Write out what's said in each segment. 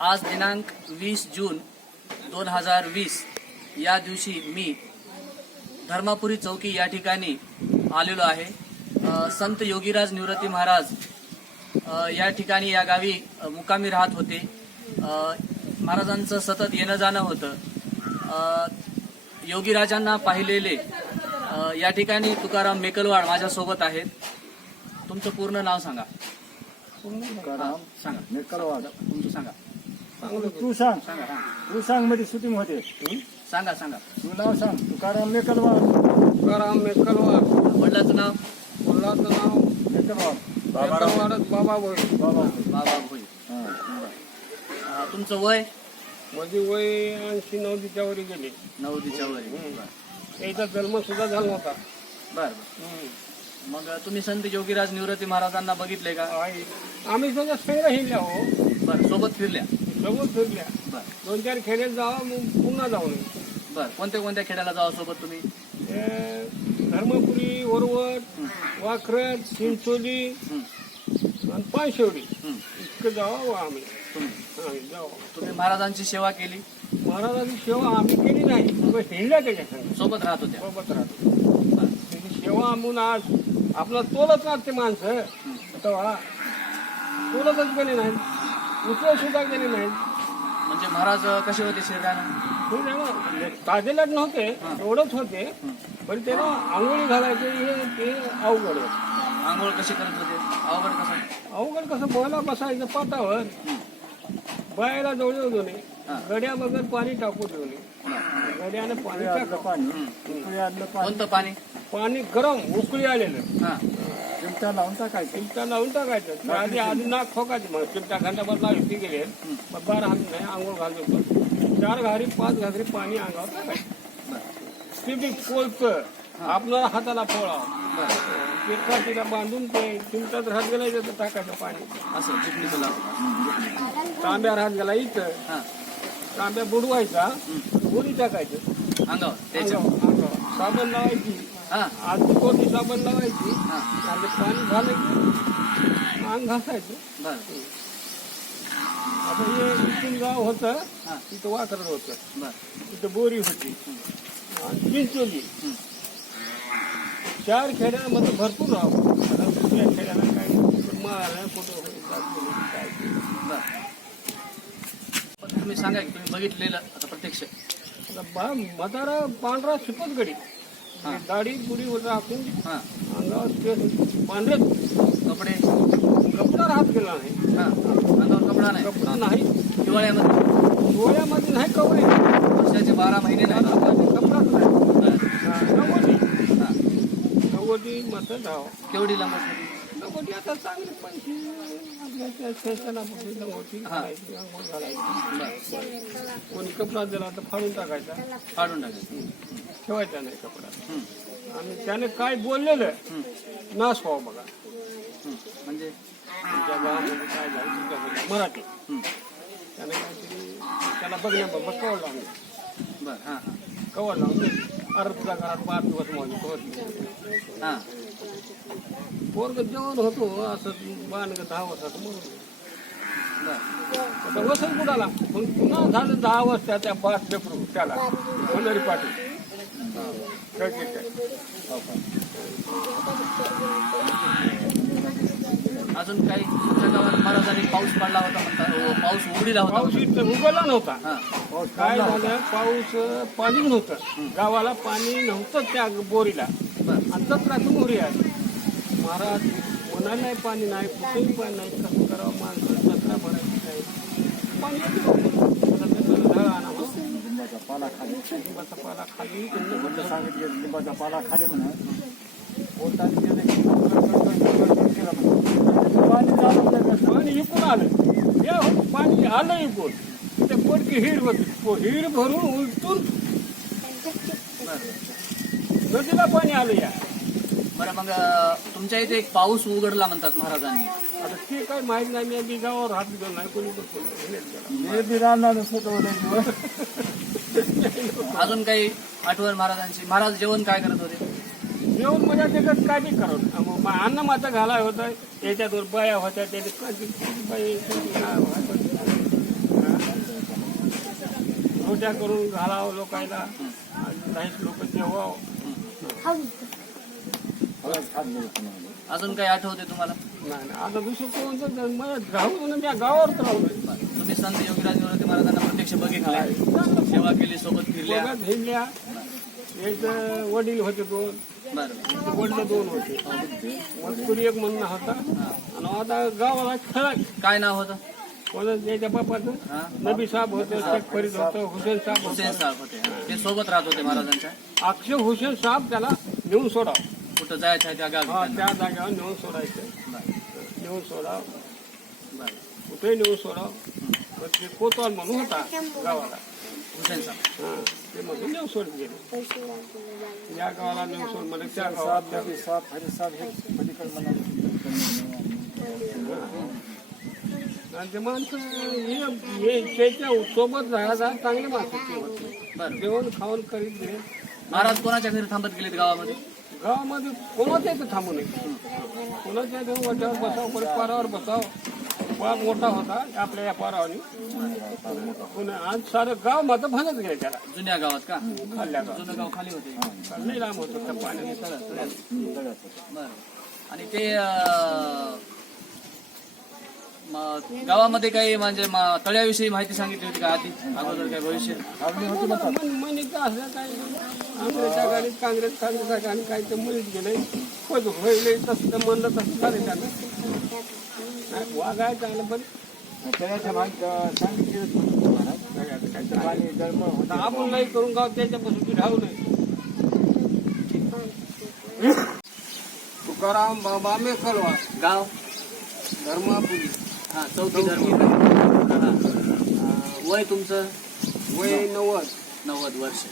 आज दिनांक वीस जून दोन हजार वीस. या दिवशी मी धर्मापुरी चौकी या ठिकाणी आलेलो आहे. संत योगीराज निवृत्ती महाराज या ठिकाणी या गावी अ, मुक्कामी राहत होते. महाराजांचं सतत येणं जाणं होतं. योगीराजांना पाहिलेले या ठिकाणी तुकाराम मेकलवाड माझ्यासोबत आहेत. तुमचं पूर्ण नाव सांगा. तुकाराम सांगा. मेकलवाड तुमचं सांगा. तू सांग. सांगा. तू सांगमध्ये शूटिंग होते. सांगा सांगा. तू नाव सांग. तुकाराम मेकलवाड तुकाराम मेकलवाड वडिलाचं नाव? मुलाचं नाव? मेकलवाड मेकलवाडच बाबा बोल बाबा बाबा भोई तुमचं वय? माझी वय ऐंशी नव्वदीच्या वरी गेली. नवदीच्या वय त्याचा जन्म सुद्धा झाला नव्हता. बर मग तुम्ही संत योगीराज निवृत्ती महाराजांना बघितले का? आई आम्ही सगळं हिंडल्या हो. बर सोबत फिरल्या? सोबत फिरल्या. बर. दोन चार खेड्यात जावा मग पुन्हा जाऊ नये बर. कोणत्या कोणत्या खेड्याला जावं सोबत तुम्ही? हे धर्मपुरी ओरवट वाखरत चिंचोली हं, आणि पायशेवडी हं. इतकं जावा आम्ही. तुम्ही? आम्ही जावा. तुम्ही महाराजांची सेवा केली? महाराजांची सेवा आम्ही केली नाही. बस हिंडल्या त्याच्या संग सोबत राहत होत्या. सोबत राहतो बर. त्याची सेवा म्हणून आज आपला तोलत नाहीत ते माणसं. तेव्हा तोलतच गेले नाहीत. उचल सुद्धा गेले नाहीत म्हणजे महाराज कसे होते शरीरानं हे ना, ताजेलाच नव्हते एवढंच होते पण त्याला आंघोळी घालायचे हे ते अवघड होतं. आंघोळ कशी करत होते? अवघड कसं? अवघड कसं? बोला बसायचं पाटावर. बायला जवळ घेऊन हा. गड्या बगर पाणी टाकू नये गड्यानं पाणी उकळी टाका पाणी पाणी. कोणतं पाणी? पाणी गरम उकळी आलेलं. हा. चिमटा लावून टाकायचं. चिमटा लावून टाकायचं. तर आधी आधी नाक ठोकायचं मग चिमटा घंटाभर लावली ती गेले मग बारा हात नाही आंघोळ घालतो चार घारी पाच घागरी पाणी अंगावर टाकायचं. बर ते बी कोलतं आपल्याला हाताला पोळा. ते काठीला बांधून ते चिमटात हात गेला टाकायचं पाणी. असं चिटणीचं लाव तांब्यावर हात गेला इथं हा. तांब्या बुडवायचा. बुडी टाकायचं. अंगावर त्याच्या अंगावर. साबण लावायची. आज कोटी साबण लावायची. हा. आणि पाणी की अंग घासायचं. बर. आता हे इथून गाव होतं. हा. तिथं वाकरड होतं. बर. तिथं बोरी होती. आणि चिंचोली. चार खेड्यामध्ये भरपूर राहू दुसऱ्या खेड्याला काय काय तुम्ही सांगा की तुम्ही बघितलेलं आता प्रत्यक्ष. आता बा म्हातारा पांढरा शिपत गडी हा. दाढी पुडी राखून हा. अंगावर पांढरे कपडे. कपडा हात गेला नाही. हा. अंगावर कपडा नाही. कपडा नाही. हिवाळ्यामध्ये. डोळ्यामध्ये नाही कवळे वर्षाचे बारा महिने नाही. कपडाच नाही. बर. हा, हा. मत धाव केवढी लांब असते नव्वदी आता चांगले पैसे आपल्या त्या स्टेशनला बसून नव्वदी हा. घालायची आंघोळ घालायची. बर कोणी कपडा दिला तर फाडून टाकायचा. काढून टाकायचं. ठेवायचा नाही कपडा. आणि त्याने काय बोललेलं नाश व्हावं बघा. म्हणजे? तुमच्या गावामध्ये काय झालं तुमच्याकडे मराठी. त्याने काहीतरी त्याला बघण्याबाबत कवळ लावलं. बर हा कवळ लावून अरे तुझ्या घरात पाच दिवस माझी कवच हा. पोरग जेवण होतो असं बाणग दहा वर्षाचं म्हणून वसंत कुणाला पण पुन्हा झालं दहा वाजता त्या पाच लेकरू त्याला होणारी पाटील. अजून काही तुमच्या गावात महाराजांनी पाऊस पडला होता म्हणता अ, पाऊस उघडीला होता पाऊस इथं उगवला नव्हता. हा. काय झालं? पाऊस पाणी नव्हतं. गावाला पाणी नव्हतं त्या बोरीला. बर. आणि जत्रातून उरी आली. महाराज कोणाला नाही पाणी नाही कुठेही पाणी नाही. कसं करावं? माणसं जत्रा भरायची नाही पाणी आता त्याचं ढळ आणावं. लिंबाचा पाला खाली लिंबाचा पाला खाली म्हटलं सांगितलं लिंबाचा पाला खाली म्हणा पोटाने गेले. पाणी झालं त्याचं. पाणी इकून आलं या हो, पाणी आलं इकून ते पोटकी हिर होती हिर भरून उलटून नदीला पाणी आलं या बरं मग तुमच्या इथे एक पाऊस उघडला म्हणतात महाराजांनी आता ते काय माहीत नाही मी गावावर हात गेलो नाही कोणी पण. मी दिवस. अजून काही आठवण महाराजांची? महाराज जेवण काय करत होते? जेवण म्हणजे त्याच्यात काय बी करत मग मा- अन्न माता घालाय होता. त्याच्यावर बाया होत्या त्याच्यात. छोट्या करून घालावं लोकायला. आणि नाहीत लोक जेवावं. अजून काही आठवते तुम्हाला? नाही नाही. आता दुसरं कोणतं मला राहू तुम्ही संत योगीराज निवृत्ती महाराजांना प्रत्यक्ष बघितले. सेवा केली सोबत फिरल्या. बघत हिंडल्या एक वडील होते दोन. बरं. वडील दोन होते. मजकुरी एक म्हणणं होता. आणि आता गावाला खेळा काय नाव होतं? कोणा त्याच्या बापाचं. हा? नबी साहेब होते शेख फरीद होतं हुसेन साहेब हुसेन होतं साहेब होते. हा. ते सोबत राहत होते महाराजांच्या? अक्षय हुसेन साहेब त्याला नेऊन सोडा. कुठं जायचं आहे त्या हा. त्या जागेवर नेऊन सोडायचं. नेऊन सोडा. बरं. कुठेही नेऊन सोडा. मग ते कोतवाल म्हणून होता गावाला. हा ते म्हणून नेऊन सोडत गेले. या गावाला नेऊन सोड म्हणजे त्या साप गावात नदी साप हरी साप हे पलीकडे मला आणि ते माणसं हे- हे त्याच्या सोबत राहायचा चांगले माणसं जेवण खावण करीत गेले महाराज कोणाच्या घरी थांबत गेलेत गावामध्ये? गावामध्ये कोणाच्या इथं थांबू नये. कोणाच्या इथं वट्यावर बसावं कोणी पारावर बसावं. पार मोठा होता आपल्या या पारावनी. पुन्हा आज सारं गाव माझं भाजत गेलं त्याला. जुन्या गावात का? खाल्ल्या गाव जुनं गाव खाली होते. नाही लांब होतं त्या पाण्याने. बरं. आणि ते म- गावामध्ये काही म्हणजे म- तळ्याविषयी माहिती सांगितली होती का आधी? अगोदर काय भविष्य? मनीचं असलं काय? काँग्रेसच्या गाडीत काँग्रेस काँग्रेसच्या गाडीत काय ते मुलीत गेले होत होईल तसं म्हणलं तसं झालं त्यानं. पण त्याच्या भाग सांगितले होते पाणी आपण नाही करून गाव त्याच्यापासून नये तुकाराम बाबा मेखलवा गाव? धर्मापुरी. हा चौथी धर्म. वय तुमचं? वय नव्वद. नव्वद वर्ष.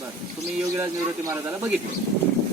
बरं तुम्ही योगीराज निवृत्ती महाराजाला बघितले.